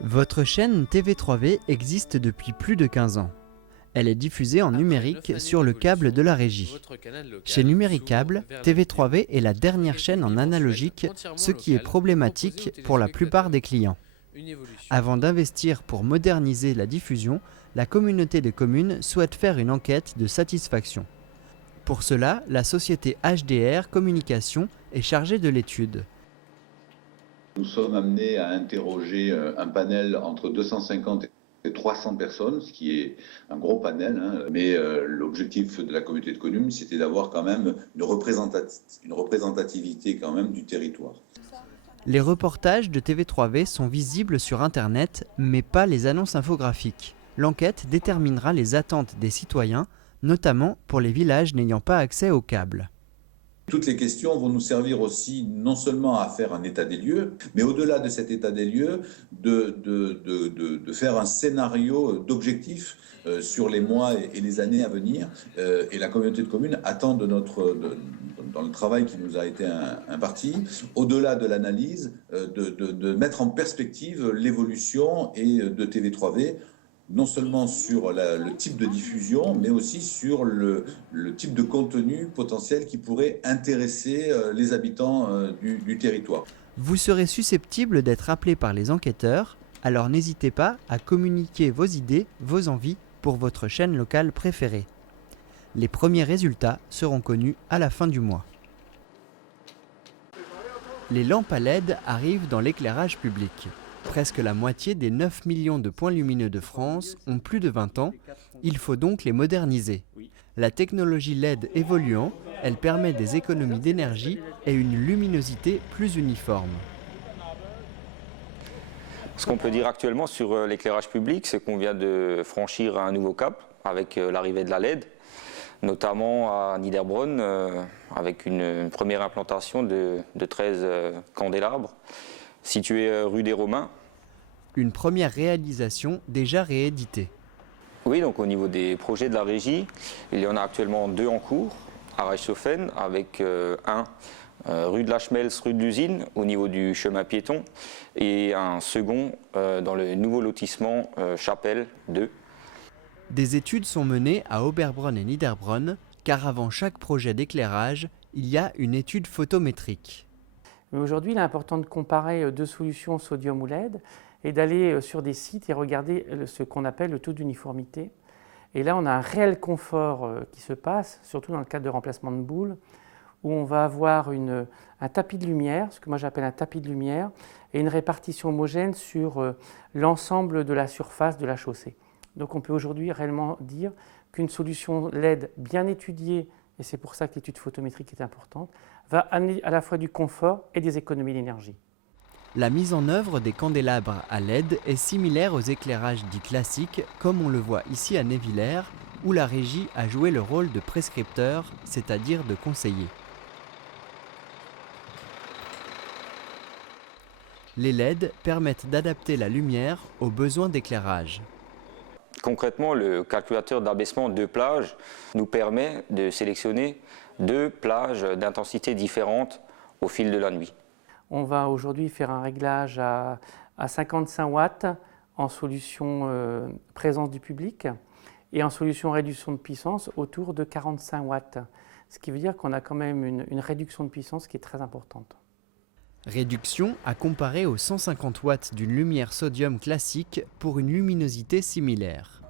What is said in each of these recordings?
Votre chaîne TV3V existe depuis plus de 15 ans. Elle est diffusée en numérique sur le câble de la régie. Chez Numéricable, TV3V est la dernière chaîne en analogique, ce qui est problématique pour la plupart des clients. Avant d'investir pour moderniser la diffusion, la communauté de communes souhaite faire une enquête de satisfaction. Pour cela, la société HDR Communication est chargée de l'étude. Nous sommes amenés à interroger un panel entre 250 et 300 personnes, ce qui est un gros panel, hein. Mais l'objectif de la communauté de communes, c'était d'avoir quand même une représentativité quand même du territoire. Les reportages de TV3V sont visibles sur Internet, mais pas les annonces infographiques. L'enquête déterminera les attentes des citoyens, notamment pour les villages n'ayant pas accès au câble. Toutes les questions vont nous servir aussi non seulement à faire un état des lieux, mais au-delà de cet état des lieux, de faire un scénario d'objectifs sur les mois et les années à venir. Et la communauté de communes attend dans le travail qui nous a été imparti, au-delà de l'analyse, de mettre en perspective l'évolution de TV3V, non seulement sur le type de diffusion, mais aussi sur le type de contenu potentiel qui pourrait intéresser les habitants du territoire. Vous serez susceptible d'être appelé par les enquêteurs, alors n'hésitez pas à communiquer vos idées, vos envies pour votre chaîne locale préférée. Les premiers résultats seront connus à la fin du mois. Les lampes à LED arrivent dans l'éclairage public. Presque la moitié des 9 millions de points lumineux de France ont plus de 20 ans, il faut donc les moderniser. La technologie LED évoluant, elle permet des économies d'énergie et une luminosité plus uniforme. Ce qu'on peut dire actuellement sur l'éclairage public, c'est qu'on vient de franchir un nouveau cap avec l'arrivée de la LED, notamment à Niederbronn, avec une première implantation de 13 candélabres, situés rue des Romains. Une première réalisation déjà rééditée. Oui, donc au niveau des projets de la régie, il y en a actuellement 2 en cours, à Reichshofen, avec un rue de la Schmelz, rue de l'Usine, au niveau du chemin piéton, et un second dans le nouveau lotissement Chapelle 2. Des études sont menées à Oberbronn et Niederbronn, car avant chaque projet d'éclairage, il y a une étude photométrique. Mais aujourd'hui, il est important de comparer 2 solutions sodium ou LED et d'aller sur des sites et regarder ce qu'on appelle le taux d'uniformité. Et là, on a un réel confort qui se passe, surtout dans le cadre de remplacement de boules, où on va avoir un tapis de lumière, ce que moi j'appelle un tapis de lumière, et une répartition homogène sur l'ensemble de la surface de la chaussée. Donc on peut aujourd'hui réellement dire qu'une solution LED bien étudiée, et c'est pour ça que l'étude photométrique est importante, va amener à la fois du confort et des économies d'énergie. La mise en œuvre des candélabres à LED est similaire aux éclairages dits classiques, comme on le voit ici à Névillers, où la régie a joué le rôle de prescripteur, c'est-à-dire de conseiller. Les LED permettent d'adapter la lumière aux besoins d'éclairage. Concrètement, le calculateur d'abaissement de plage nous permet de sélectionner 2 plages d'intensité différentes au fil de la nuit. On va aujourd'hui faire un réglage à 55 watts en solution présence du public et en solution réduction de puissance autour de 45 watts. Ce qui veut dire qu'on a quand même une réduction de puissance qui est très importante. Réduction à comparer aux 150 watts d'une lumière sodium classique pour une luminosité similaire.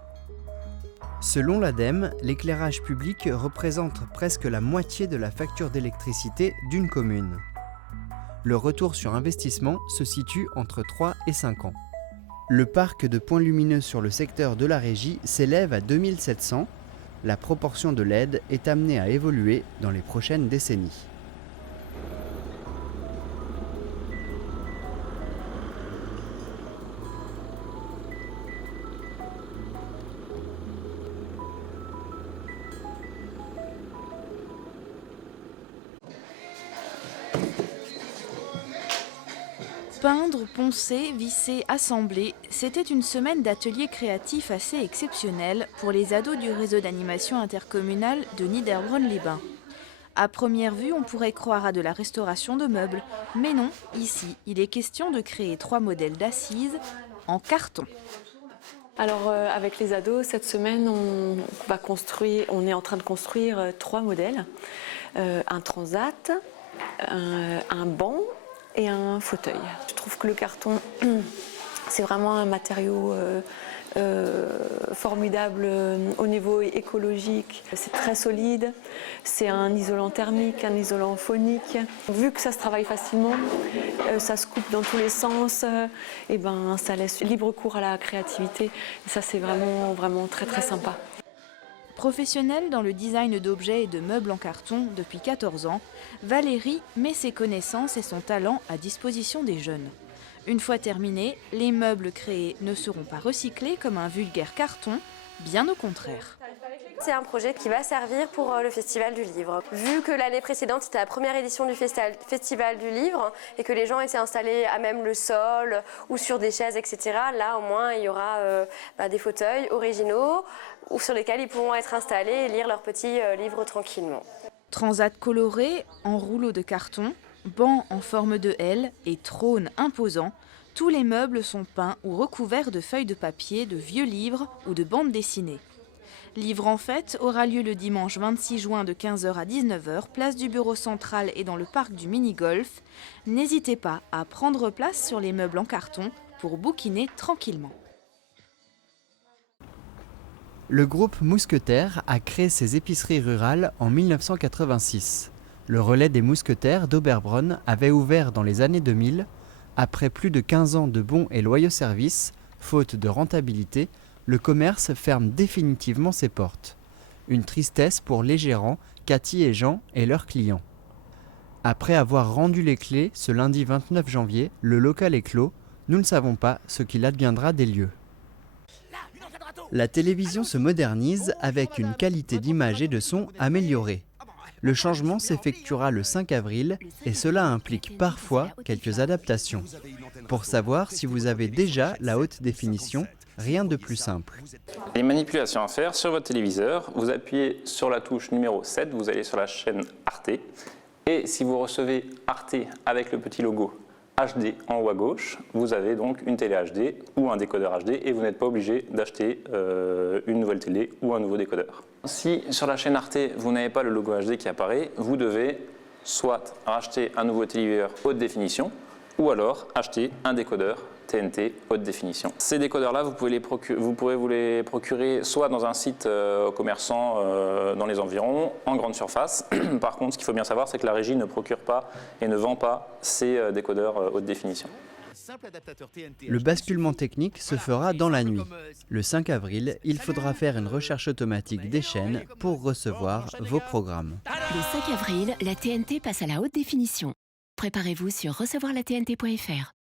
Selon l'ADEME, l'éclairage public représente presque la moitié de la facture d'électricité d'une commune. Le retour sur investissement se situe entre 3 et 5 ans. Le parc de points lumineux sur le secteur de la régie s'élève à 2700. La proportion de LED est amenée à évoluer dans les prochaines décennies. Peindre, poncer, visser, assembler, c'était une semaine d'ateliers créatifs assez exceptionnelle pour les ados du réseau d'animation intercommunal de Niederbronn-les-Bains. À première vue, on pourrait croire à de la restauration de meubles, mais non, ici, il est question de créer 3 modèles d'assises en carton. Alors avec les ados, cette semaine, on est en train de construire 3 modèles. Un transat, un banc et un fauteuil. Je trouve que le carton, c'est vraiment un matériau formidable au niveau écologique. C'est très solide, c'est un isolant thermique, un isolant phonique. Vu que ça se travaille facilement, ça se coupe dans tous les sens, et ben ça laisse libre cours à la créativité. Et ça, c'est vraiment, vraiment très très sympa. Professionnelle dans le design d'objets et de meubles en carton depuis 14 ans, Valérie met ses connaissances et son talent à disposition des jeunes. Une fois terminés, les meubles créés ne seront pas recyclés comme un vulgaire carton, bien au contraire. C'est un projet qui va servir pour le Festival du Livre. Vu que l'année précédente, c'était la première édition du Festival du Livre et que les gens étaient installés à même le sol ou sur des chaises, etc., là, au moins, il y aura des fauteuils originaux ou sur lesquels ils pourront être installés et lire leurs petits livres tranquillement. Transat coloré en rouleau de carton, banc en forme de L et trône imposant, tous les meubles sont peints ou recouverts de feuilles de papier, de vieux livres ou de bandes dessinées. Livre en fête aura lieu le dimanche 26 juin de 15h à 19h, place du Bureau Central et dans le parc du mini-golf. N'hésitez pas à prendre place sur les meubles en carton pour bouquiner tranquillement. Le groupe Mousquetaires a créé ses épiceries rurales en 1986. Le relais des Mousquetaires d'Oberbronn avait ouvert dans les années 2000. Après plus de 15 ans de bons et loyaux services, faute de rentabilité, le commerce ferme définitivement ses portes. Une tristesse pour les gérants, Cathy et Jean, et leurs clients. Après avoir rendu les clés ce lundi 29 janvier, le local est clos. Nous ne savons pas ce qu'il adviendra des lieux. La télévision se modernise avec une qualité d'image et de son améliorée. Le changement s'effectuera le 5 avril et cela implique parfois quelques adaptations. Pour savoir si vous avez déjà la haute définition, rien de plus simple. Les manipulations à faire sur votre téléviseur, vous appuyez sur la touche numéro 7, vous allez sur la chaîne Arte. Et si vous recevez Arte avec le petit logo HD en haut à gauche, vous avez donc une télé HD ou un décodeur HD et vous n'êtes pas obligé d'acheter une nouvelle télé ou un nouveau décodeur. Si sur la chaîne Arte, vous n'avez pas le logo HD qui apparaît, vous devez soit racheter un nouveau téléviseur haute définition ou alors acheter un décodeur TNT haute définition. Ces décodeurs-là, vous pourrez vous les procurer soit dans un site commerçant dans les environs, en grande surface. Par contre, ce qu'il faut bien savoir, c'est que la régie ne procure pas et ne vend pas ces décodeurs haute définition. Le basculement technique se fera dans la nuit. Le 5 avril, il faudra faire une recherche automatique des chaînes pour recevoir vos programmes. Le 5 avril, la TNT passe à la haute définition. Préparez-vous sur recevoirlatnt.fr.